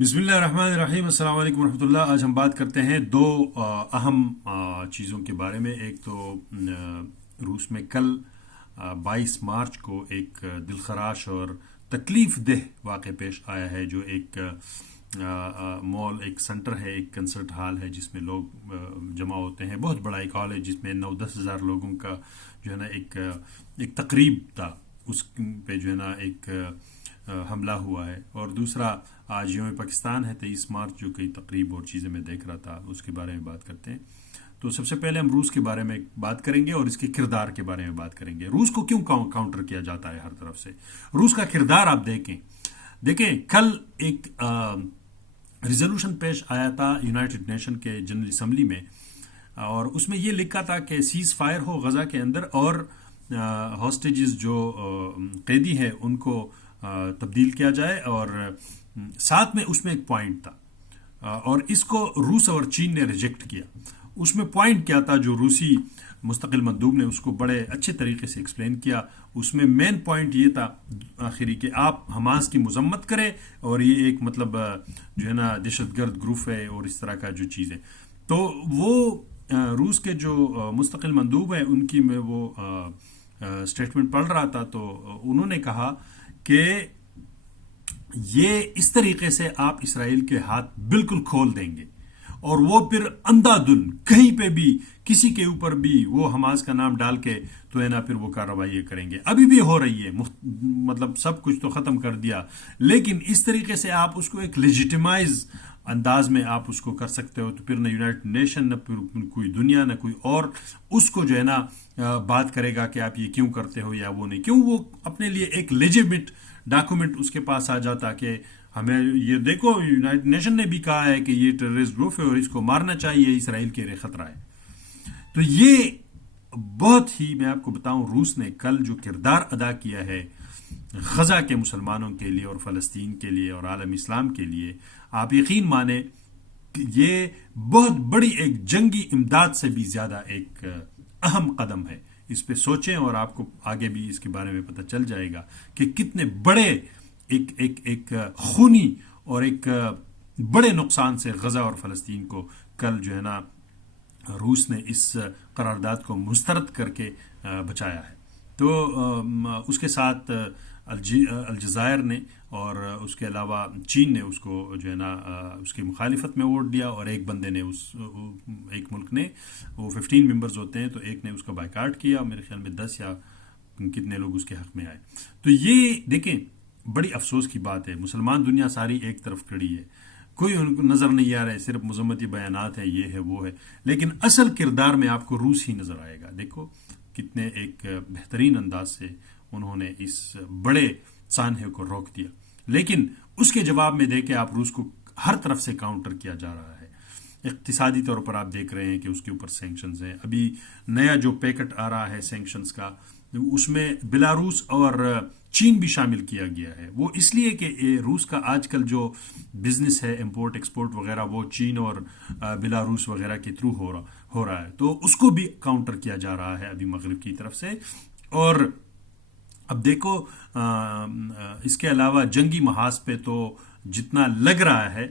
بسم اللہ الرحمن الرحیم، السلام علیکم ورحمۃ اللہ۔ آج ہم بات کرتے ہیں دو اہم چیزوں کے بارے میں۔ ایک تو روس میں کل 22 مارچ کو ایک دلخراش اور تکلیف دہ واقعہ پیش آیا ہے، جو ایک مال، ایک سنٹر ہے، ایک کنسرٹ ہال ہے جس میں لوگ جمع ہوتے ہیں۔ بہت بڑا ایک ہال ہے جس میں 9-10 ہزار لوگوں کا جو ہے نا ایک تقریب تھا، اس پہ جو ہے نا ایک حملہ ہوا ہے۔ اور دوسرا آج یوم پاکستان ہے 23 مارچ، جو کئی تقریب اور چیزیں میں دیکھ رہا تھا، اس کے بارے میں بات کرتے ہیں۔ تو سب سے پہلے ہم روس کے بارے میں بات کریں گے اور اس کے کردار کے بارے میں بات کریں گے۔ روس کو کیوں کاؤنٹر کیا جاتا ہے ہر طرف سے؟ روس کا کردار آپ دیکھیں کل ایک ریزولوشن پیش آیا تھا یونائٹڈ نیشن کے جنرل اسمبلی میں، اور اس میں یہ لکھا تھا کہ سیز فائر ہو غزہ کے اندر، اور ہاسٹیجز جو قیدی ہیں ان کو تبدیل کیا جائے، اور ساتھ میں اس میں ایک پوائنٹ تھا، اور اس کو روس اور چین نے ریجیکٹ کیا۔ اس میں پوائنٹ کیا تھا جو روسی مستقل مندوب نے اس کو بڑے اچھے طریقے سے ایکسپلین کیا۔ اس میں مین پوائنٹ یہ تھا آخری کہ آپ حماس کی مذمت کریں، اور یہ ایک مطلب جو ہے نا دہشت گرد گروپ ہے اور اس طرح کا جو چیز ہے۔ تو وہ روس کے جو مستقل مندوب ہیں ان کی میں وہ اسٹیٹمنٹ پڑھ رہا تھا، تو انہوں نے کہا کہ یہ اس طریقے سے آپ اسرائیل کے ہاتھ بالکل کھول دیں گے، اور وہ پھر اندھا دھن کہیں پہ بھی کسی کے اوپر بھی وہ حماس کا نام ڈال کے تو ہے نا پھر وہ کارروائی کریں گے۔ ابھی بھی ہو رہی ہے، مطلب سب کچھ تو ختم کر دیا، لیکن اس طریقے سے آپ اس کو ایک لیجیٹیمائز انداز میں آپ اس کو کر سکتے ہو، تو پھر نہ یونائٹڈ نیشن، نہ پھر کوئی دنیا، نہ کوئی اور اس کو جو ہے نا بات کرے گا کہ آپ یہ کیوں کرتے ہو یا وہ نہیں کیوں۔ وہ اپنے لیے ایک لیجیٹمیٹ ڈاکومنٹ اس کے پاس آ جاتا کہ ہمیں یہ دیکھو، یونائٹڈ نیشن نے بھی کہا ہے کہ یہ ٹیررسٹ گروپ ہے اور اس کو مارنا چاہیے، اسرائیل کے لیے خطرہ ہے۔ تو یہ بہت ہی، میں آپ کو بتاؤں، روس نے کل جو کردار ادا کیا ہے غزہ کے مسلمانوں کے لیے اور فلسطین کے لیے اور عالم اسلام کے لیے، آپ یقین مانیں کہ یہ بہت بڑی ایک جنگی امداد سے بھی زیادہ ایک اہم قدم ہے۔ اس پہ سوچیں اور آپ کو آگے بھی اس کے بارے میں پتہ چل جائے گا کہ کتنے بڑے ایک خونی اور ایک بڑے نقصان سے غزہ اور فلسطین کو کل جو ہے نا روس نے اس قرارداد کو مسترد کر کے بچایا ہے۔ تو اس کے ساتھ الجزائر نے اور اس کے علاوہ چین نے اس کو جو ہے نا اس کی مخالفت میں ووٹ دیا، اور ایک بندے نے ایک ملک نے، وہ 15 ممبرز ہوتے ہیں، تو ایک نے اس کا بائیکاٹ کیا، میرے خیال میں 10 یا کتنے لوگ اس کے حق میں آئے۔ تو یہ دیکھیں بڑی افسوس کی بات ہے، مسلمان دنیا ساری ایک طرف کھڑی ہے، کوئی ان کو نظر نہیں آ رہا ہے، صرف مذمتی بیانات ہیں، یہ ہے وہ ہے، لیکن اصل کردار میں آپ کو روس ہی نظر آئے گا۔ دیکھو کتنے ایک بہترین انداز سے انہوں نے اس بڑے سانحے کو روک دیا، لیکن اس کے جواب میں دیکھیں آپ روس کو ہر طرف سے کاؤنٹر کیا جا رہا ہے۔ اقتصادی طور پر آپ دیکھ رہے ہیں کہ اس کے اوپر سینکشنز ہیں، ابھی نیا جو پیکٹ آ رہا ہے سینکشنز کا، اس میں بیلاروس اور چین بھی شامل کیا گیا ہے۔ وہ اس لیے کہ روس کا آج کل جو بزنس ہے، امپورٹ ایکسپورٹ وغیرہ، وہ چین اور بیلاروس وغیرہ کے تھرو ہو رہا ہے، تو اس کو بھی کاؤنٹر کیا جا رہا ہے ابھی مغرب کی طرف سے۔ اور اب دیکھو اس کے علاوہ جنگی محاذ پہ تو جتنا لگ رہا ہے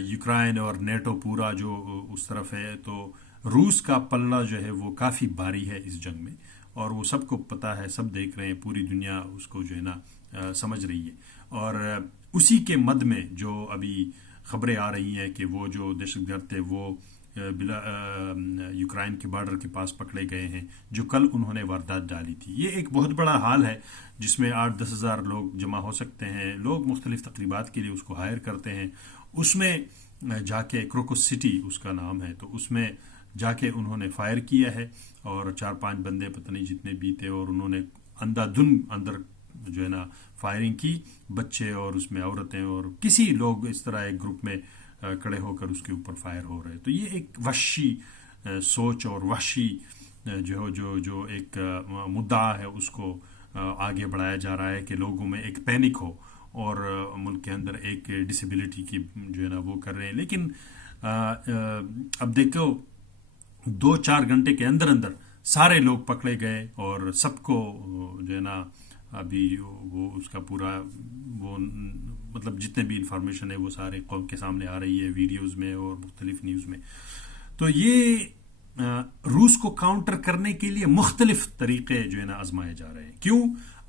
یوکرائن اور نیٹو پورا جو اس طرف ہے، تو روس کا پلڑا جو ہے وہ کافی بھاری ہے اس جنگ میں، اور وہ سب کو پتہ ہے، سب دیکھ رہے ہیں، پوری دنیا اس کو جو ہے نا سمجھ رہی ہے۔ اور اسی کے مد میں جو ابھی خبریں آ رہی ہیں کہ وہ جو دہشت گرد تھے وہ یوکرائن کے بارڈر کے پاس پکڑے گئے ہیں، جو کل انہوں نے واردات ڈالی تھی۔ یہ ایک بہت بڑا حال ہے جس میں 8-10 ہزار لوگ جمع ہو سکتے ہیں، لوگ مختلف تقریبات کے لیے اس کو ہائر کرتے ہیں۔ اس میں جا کے کروکوس سٹی اس کا نام ہے، تو اس میں جا کے انہوں نے فائر کیا ہے، اور 4-5 بندے پتہ نہیں جتنے بھی تھے، اور انہوں نے اندھا دھن اندر جو ہے نا فائرنگ کی، بچے اور اس میں عورتیں اور کسی لوگ اس طرح ایک گروپ میں کھڑے ہو کر اس کے اوپر فائر ہو رہے۔ تو یہ ایک وحشی سوچ اور وحشی جو ایک مدعا ہے اس کو آگے بڑھایا جا رہا ہے کہ لوگوں میں ایک پینک ہو، اور ملک کے اندر ایک ڈسیبلٹی کی جو ہے نا وہ کر رہے ہیں۔ لیکن اب دیکھو 2-4 گھنٹے کے اندر سارے لوگ پکڑے گئے، اور سب کو جو ہے نا ابھی وہ اس کا پورا وہ مطلب جتنے بھی انفارمیشن ہے وہ سارے قوم کے سامنے آ رہی ہے ویڈیوز میں اور مختلف نیوز میں. تو یہ روس کو کاؤنٹر کرنے کے لیے مختلف طریقے جو ہے نا آزمائے جا رہے ہیں. کیوں؟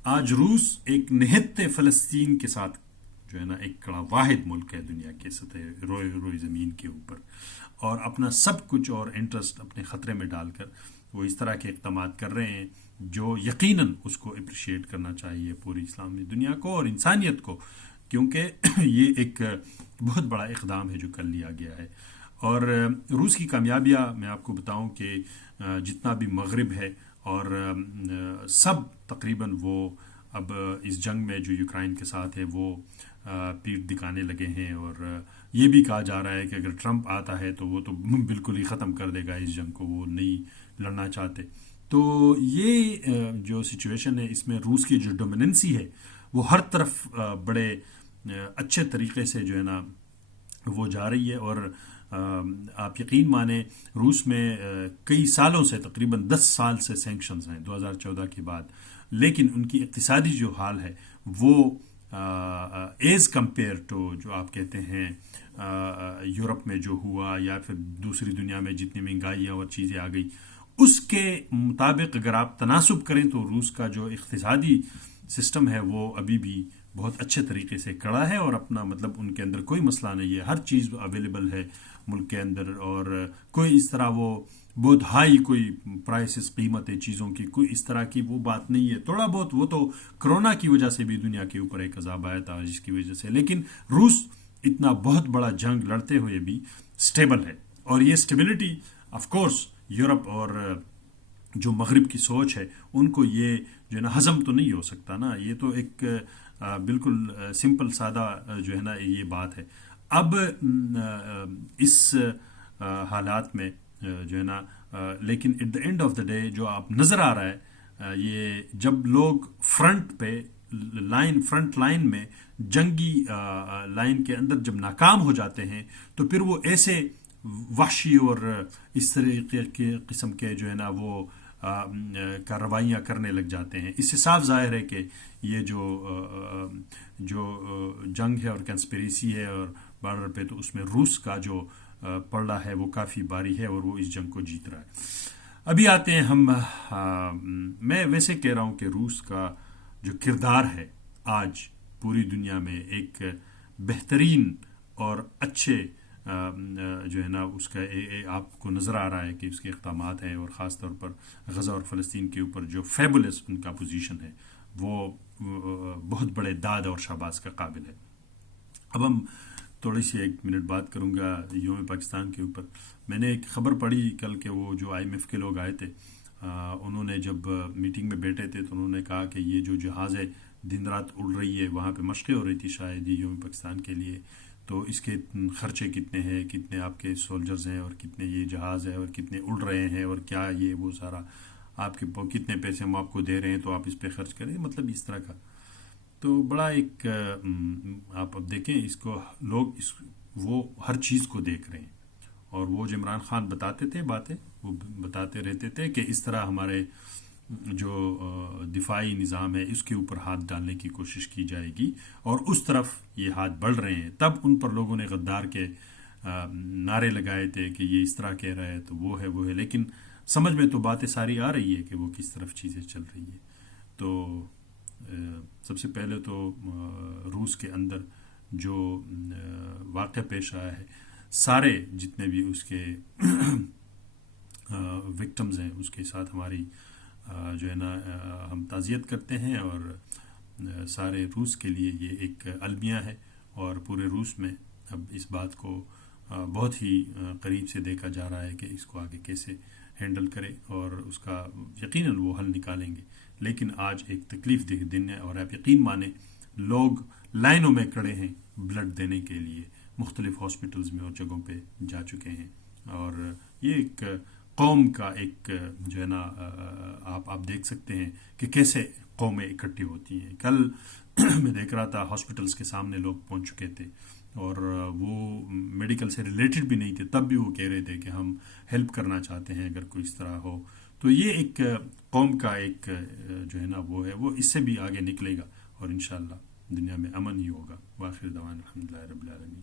آج روس ایک نہت فلسطین کے ساتھ جو ہے نا ایک بڑا واحد ملک ہے دنیا کے سطح روئے زمین کے اوپر, اور اپنا سب کچھ اور انٹرسٹ اپنے خطرے میں ڈال کر وہ اس طرح کے اقدامات کر رہے ہیں جو یقیناً اس کو اپریشیٹ کرنا چاہیے پوری اسلامی دنیا کو اور انسانیت کو, کیونکہ یہ ایک بہت بڑا اقدام ہے جو کر لیا گیا ہے. اور روس کی کامیابیاں میں آپ کو بتاؤں کہ جتنا بھی مغرب ہے اور سب تقریباً وہ اب اس جنگ میں جو یوکرائن کے ساتھ ہے وہ پیٹھ دکھانے لگے ہیں, اور یہ بھی کہا جا رہا ہے کہ اگر ٹرمپ آتا ہے تو وہ تو بالکل ہی ختم کر دے گا اس جنگ کو, وہ نہیں لڑنا چاہتے. تو یہ جو سچویشن ہے اس میں روس کی جو ڈومیننسی ہے وہ ہر طرف بڑے اچھے طریقے سے جو ہے نا وہ جا رہی ہے. اور آپ یقین مانیں روس میں کئی سالوں سے تقریباً 10 سال سے سینکشنز ہیں 2014 کے بعد, لیکن ان کی اقتصادی جو حال ہے وہ ایز کمپیئر ٹو جو آپ کہتے ہیں یورپ میں جو ہوا یا پھر دوسری دنیا میں جتنی مہنگائیاں اور چیزیں آ گئی اس کے مطابق اگر آپ تناسب کریں تو روس کا جو اقتصادی سسٹم ہے وہ ابھی بھی بہت اچھے طریقے سے کڑا ہے, اور اپنا مطلب ان کے اندر کوئی مسئلہ نہیں ہے, ہر چیز اویلیبل ہے ملک کے اندر, اور کوئی اس طرح وہ بہت ہائی کوئی پرائسز قیمت ہے چیزوں کی, کوئی اس طرح کی وہ بات نہیں ہے. تھوڑا بہت وہ تو کرونا کی وجہ سے بھی دنیا کے اوپر ایک عذاب آیا تھا جس کی وجہ سے, لیکن روس اتنا بہت بڑا جنگ لڑتے ہوئے بھی سٹیبل ہے. اور یہ سٹیبلٹی آف کورس یورپ اور جو مغرب کی سوچ ہے ان کو یہ جو ہے نا ہضم تو نہیں ہو سکتا نا, یہ تو ایک بالکل سمپل سادہ جو ہے نا یہ بات ہے. اب اس حالات میں جو ہے نا لیکن at the end of the day جو آپ نظر آ رہا ہے یہ جب لوگ فرنٹ پہ فرنٹ لائن میں جنگی لائن کے اندر جب ناکام ہو جاتے ہیں تو پھر وہ ایسے وحشی اور اس طریقے کے قسم کے جو ہے نا وہ کارروائیاں کرنے لگ جاتے ہیں. اس سے صاف ظاہر ہے کہ یہ جو جنگ ہے اور کنسپیریسی ہے اور بارڈر پہ تو اس میں روس کا جو پلڑا ہے وہ کافی باری ہے اور وہ اس جنگ کو جیت رہا ہے. ابھی آتے ہیں ہم میں ویسے کہہ رہا ہوں کہ روس کا جو کردار ہے آج پوری دنیا میں ایک بہترین اور اچھے جو ہے نا اس کا آپ کو نظر آ رہا ہے کہ اس کے اقدامات ہیں, اور خاص طور پر غزہ اور فلسطین کے اوپر جو فیبولس ان کا پوزیشن ہے وہ بہت بڑے داد اور شاباش کا قابل ہے. اب ہم تھوڑی سی 1 منٹ بات کروں گا یوم پاکستان کے اوپر. میں نے ایک خبر پڑھی کل کہ وہ جو IMF کے لوگ آئے تھے انہوں نے جب میٹنگ میں بیٹھے تھے تو انہوں نے کہا کہ یہ جو جہاز ہے دن رات اڑ رہی ہے, وہاں پہ مشقیں ہو رہی تھی شاید یوم پاکستان کے لیے, تو اس کے خرچے کتنے ہیں, کتنے آپ کے سولجرز ہیں اور کتنے یہ جہاز ہے اور کتنے اڑ رہے ہیں اور کیا یہ وہ سارا آپ کے کتنے پیسے ہم آپ کو دے رہے ہیں تو آپ اس پہ خرچ کریں, مطلب اس طرح کا. تو بڑا ایک آپ اب دیکھیں اس کو لوگ وہ ہر چیز کو دیکھ رہے ہیں, اور وہ جو عمران خان بتاتے تھے باتیں وہ بتاتے رہتے تھے کہ اس طرح ہمارے جو دفاعی نظام ہے اس کے اوپر ہاتھ ڈالنے کی کوشش کی جائے گی, اور اس طرف یہ ہاتھ بڑھ رہے ہیں. تب ان پر لوگوں نے غدار کے نعرے لگائے تھے کہ یہ اس طرح کہہ رہا ہے تو وہ ہے, لیکن سمجھ میں تو باتیں ساری آ رہی ہے کہ وہ کس طرف چیزیں چل رہی ہیں. تو سب سے پہلے تو روس کے اندر جو واقعہ پیش آیا ہے سارے جتنے بھی اس کے وکٹمز ہیں اس کے ساتھ ہماری جو ہے نا ہم تعزیت کرتے ہیں, اور سارے روس کے لیے یہ ایک المیہ ہے, اور پورے روس میں اب اس بات کو بہت ہی قریب سے دیکھا جا رہا ہے کہ اس کو آگے کیسے ہینڈل کرے, اور اس کا یقیناً وہ حل نکالیں گے. لیکن آج ایک تکلیف دہ دن ہے, اور آپ یقین مانیں لوگ لائنوں میں کھڑے ہیں بلڈ دینے کے لیے, مختلف ہاسپٹلز میں اور جگہوں پہ جا چکے ہیں, اور یہ ایک قوم کا ایک جو ہے نا آپ دیکھ سکتے ہیں کہ کیسے قومیں اکٹھی ہوتی ہیں. کل میں دیکھ رہا تھا ہاسپٹلز کے سامنے لوگ پہنچ چکے تھے, اور وہ میڈیکل سے ریلیٹڈ بھی نہیں تھے, تب بھی وہ کہہ رہے تھے کہ ہم ہیلپ کرنا چاہتے ہیں اگر کوئی اس طرح ہو تو یہ ایک قوم کا ایک جو ہے نا وہ ہے، وہ اس سے بھی آگے نکلے گا، اور انشاءاللہ دنیا میں امن ہی ہوگا۔ وآخر دعوانا الحمدللہ رب العالمین۔